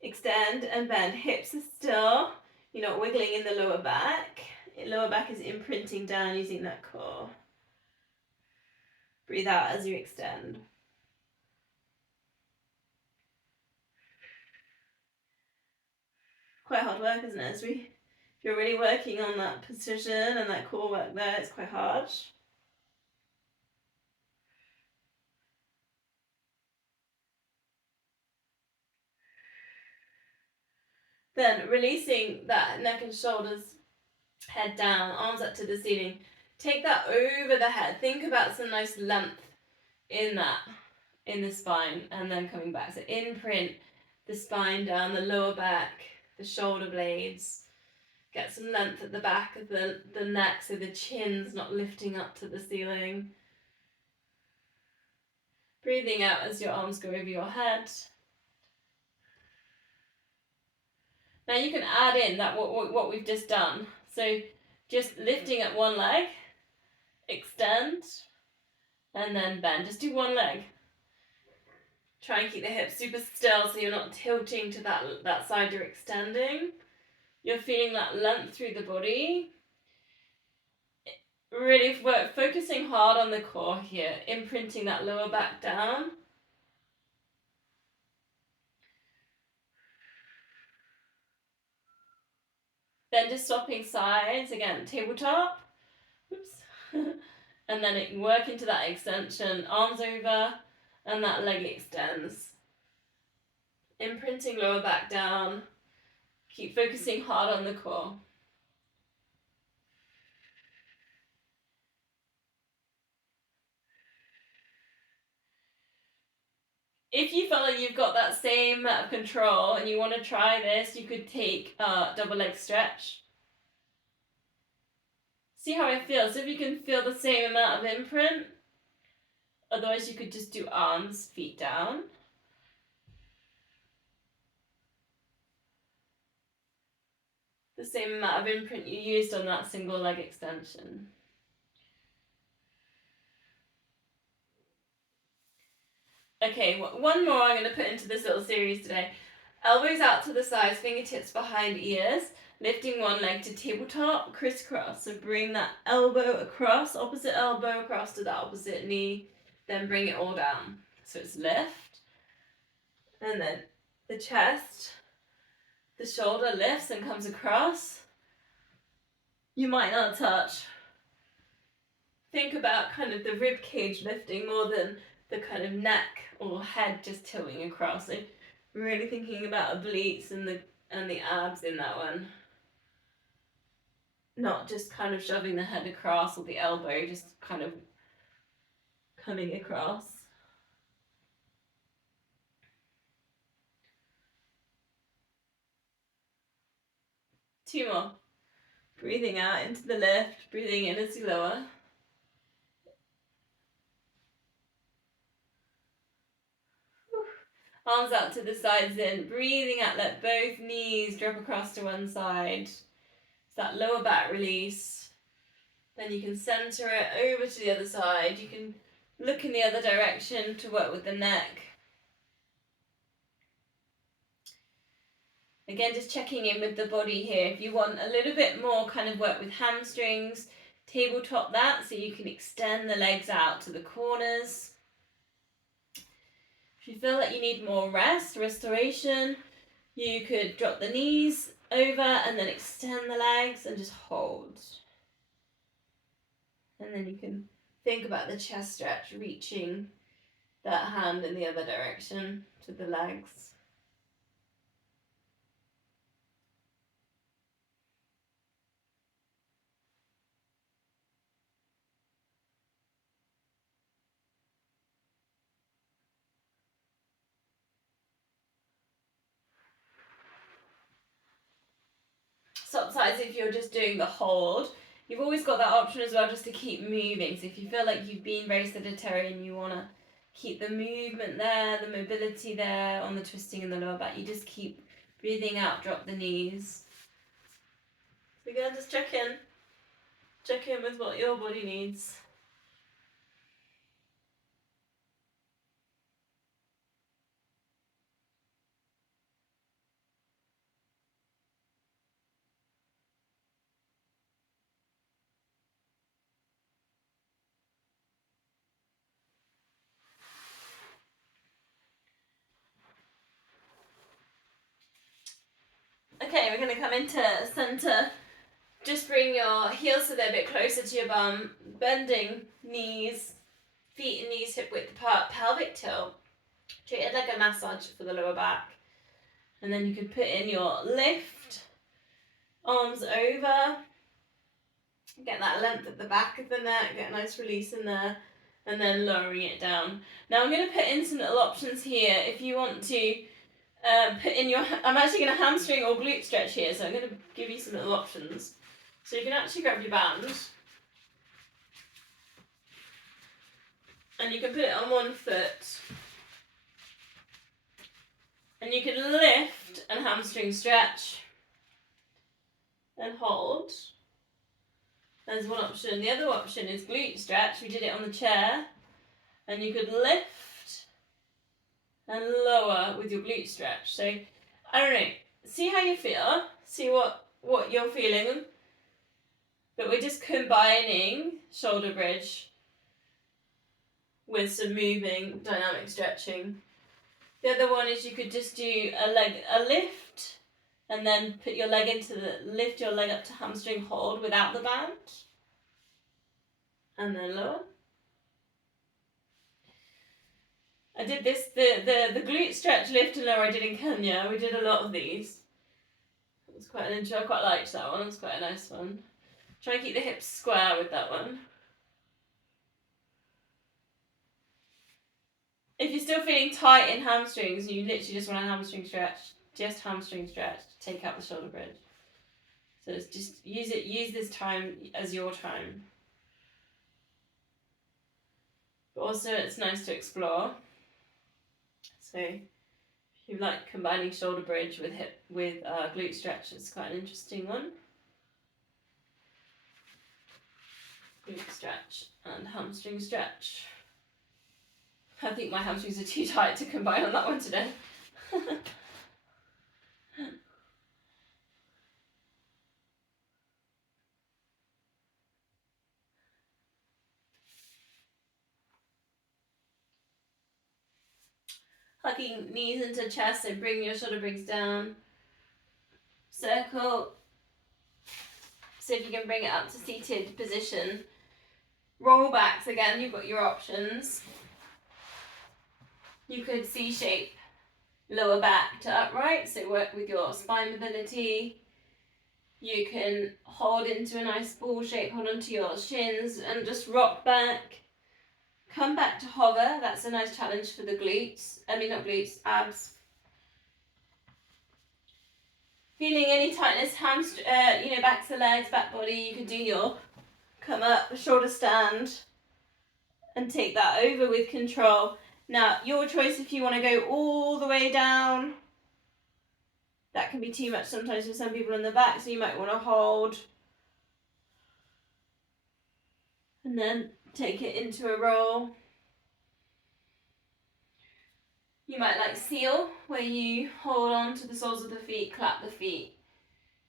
Extend and bend. Hips are still. You're not wiggling in the lower back. Lower back is imprinting down using that core. Breathe out as you extend. Quite hard work, isn't it? If you're really working on that precision and that core work there, it's quite hard. Then releasing that neck and shoulders, head down, arms up to the ceiling. Take that over the head. Think about some nice length in the spine, and then coming back. So imprint the spine down, the lower back, the shoulder blades. Get some length at the back of the neck so the chin's not lifting up to the ceiling. Breathing out as your arms go over your head. Now you can add in that what we've just done. So just lifting up one leg, extend, and then bend. Just do one leg. Try and keep the hips super still so you're not tilting to that side you're extending. You're feeling that length through the body. Really focusing hard on the core here, imprinting that lower back down. Then just swapping sides, again, tabletop. Oops. And then it can work into that extension, arms over, and that leg extends. Imprinting lower back down. Keep focusing hard on the core. If you feel like you've got that same amount of control and you want to try this, you could take a double leg stretch. See how it feels. If you can feel the same amount of imprint. Otherwise you could just do arms, feet down. The same amount of imprint you used on that single leg extension. Okay, one more I'm going to put into this little series today. Elbows out to the sides, fingertips behind ears, lifting one leg to tabletop, crisscross. So bring that elbow across, opposite elbow across to the opposite knee, then bring it all down. So it's lift, and then the chest, the shoulder lifts and comes across. You might not touch. Think about kind of the rib cage lifting more than the kind of neck or head just tilting across. So really thinking about obliques and the abs in that one. Not just kind of shoving the head across or the elbow, just kind of coming across. Two more. Breathing out into the lift, breathing in as you lower. Arms out to the sides in, breathing out, let both knees drop across to one side. It's that lower back release. Then you can center it over to the other side. You can look in the other direction to work with the neck. Again, just checking in with the body here. If you want a little bit more kind of work with hamstrings, tabletop that so you can extend the legs out to the corners. If you feel like you need more rest, restoration, you could drop the knees over and then extend the legs and just hold. And then you can think about the chest stretch, reaching that hand in the other direction to the legs. Swap sides if you're just doing the hold. You've always got that option as well just to keep moving. So if you feel like you've been very sedentary and you want to keep the movement there, the mobility there on the twisting in the lower back, you just keep breathing out, drop the knees. So again, just check in. Check in with what your body needs. Okay, we're going to come into center. Just bring your heels so they're a bit closer to your bum. Bending knees, feet and knees hip width apart, pelvic tilt. Treat it like a massage for the lower back. And then you can put in your lift, arms over. Get that length at the back of the neck, get a nice release in there. And then lowering it down. Now I'm going to put in some little options here if you want to put in your, I'm actually going to hamstring or glute stretch here, so I'm going to give you some little options. So you can actually grab your band and you can put it on one foot and you can lift and hamstring stretch and hold. There's one option. The other option is glute stretch. We did it on the chair and you could lift and lower with your glute stretch. So I don't know, see how you feel, see what you're feeling, but we're just combining shoulder bridge with some moving dynamic stretching. The other one is you could just do a lift And then put your leg lift your leg up to hamstring hold without the band. And then lower. I did this, the glute stretch lift and lower I did in Kenya. We did a lot of these. It was quite an intro. I quite liked that one. It was quite a nice one. Try and keep the hips square with that one. If you're still feeling tight in hamstrings, you literally just want a hamstring stretch. Just hamstring stretch to take out the shoulder bridge. So it's just use this time as your time. But also it's nice to explore. So if you like combining shoulder bridge with glute stretch, it's quite an interesting one. Glute stretch and hamstring stretch. I think my hamstrings are too tight to combine on that one today. Hugging knees into chest, so bring your shoulder blades down. Circle. So if you can bring it up to seated position. Roll backs again, you've got your options. You could C-shape lower back to upright, so work with your spine mobility. You can hold into a nice ball shape, hold onto your shins and just rock back. Come back to hover, that's a nice challenge for the glutes. I mean, not glutes, abs. Feeling any tightness, back to legs, back body, you can do your come up, shoulder stand, and take that over with control. Now, your choice if you want to go all the way down. That can be too much sometimes for some people in the back, so you might want to hold. And then take it into a roll. You might like seal, where you hold on to the soles of the feet, clap the feet.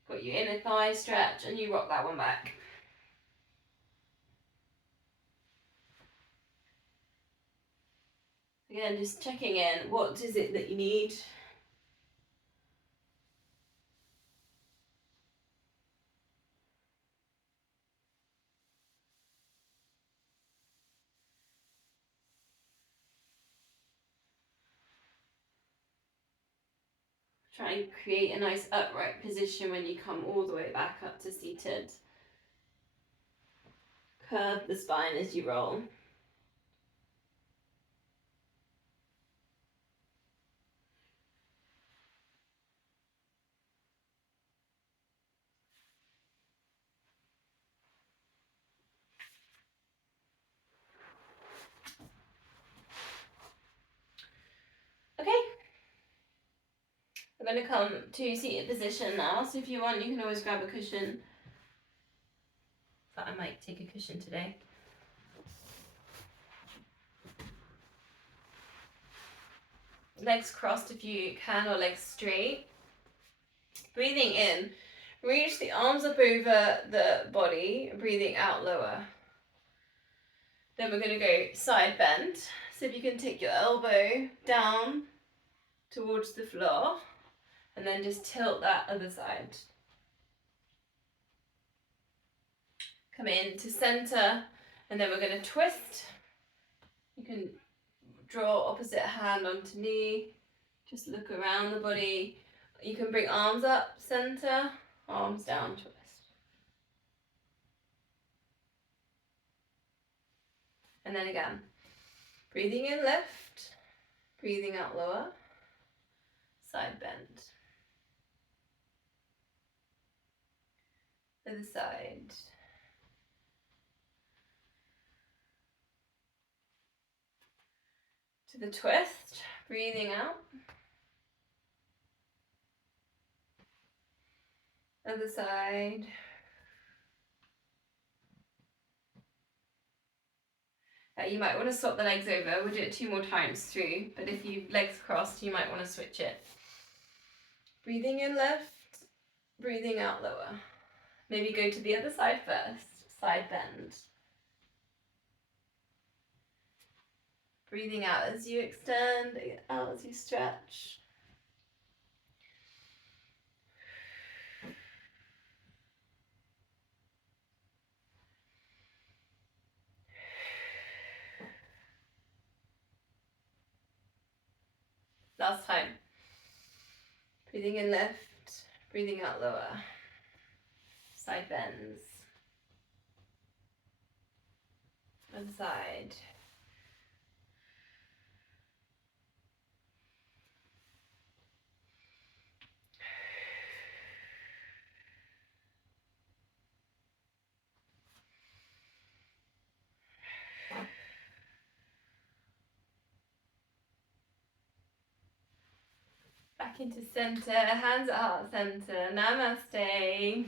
Got your inner thigh stretch, and you rock that one back. Again, just checking in, what is it that you need? Try and create a nice upright position when you come all the way back up to seated. Curve the spine as you roll. Okay. We're going to come to seated position now, so if you want you can always grab a cushion. But I might take a cushion today. Legs crossed if you can, or legs straight. Breathing in, reach the arms up over the body, breathing out lower. Then we're going to go side bend. So if you can take your elbow down towards the floor, and then just tilt that other side. Come in to center, and then we're going to twist. You can draw opposite hand onto knee, just look around the body. You can bring arms up, center, arms down, twist. And then again, breathing in lift, breathing out lower, side bend. Other side. To the twist, breathing out. Other side. You might want to swap the legs over. We'll do it 2 more times through, but if you've legs crossed, you might want to switch it. Breathing in left, breathing out lower. Maybe go to the other side first, side bend. Breathing out as you extend, out as you stretch. Last time. Breathing in, lift. Breathing out, lower. Side bends. One side. Back into center, hands at heart center. Namaste.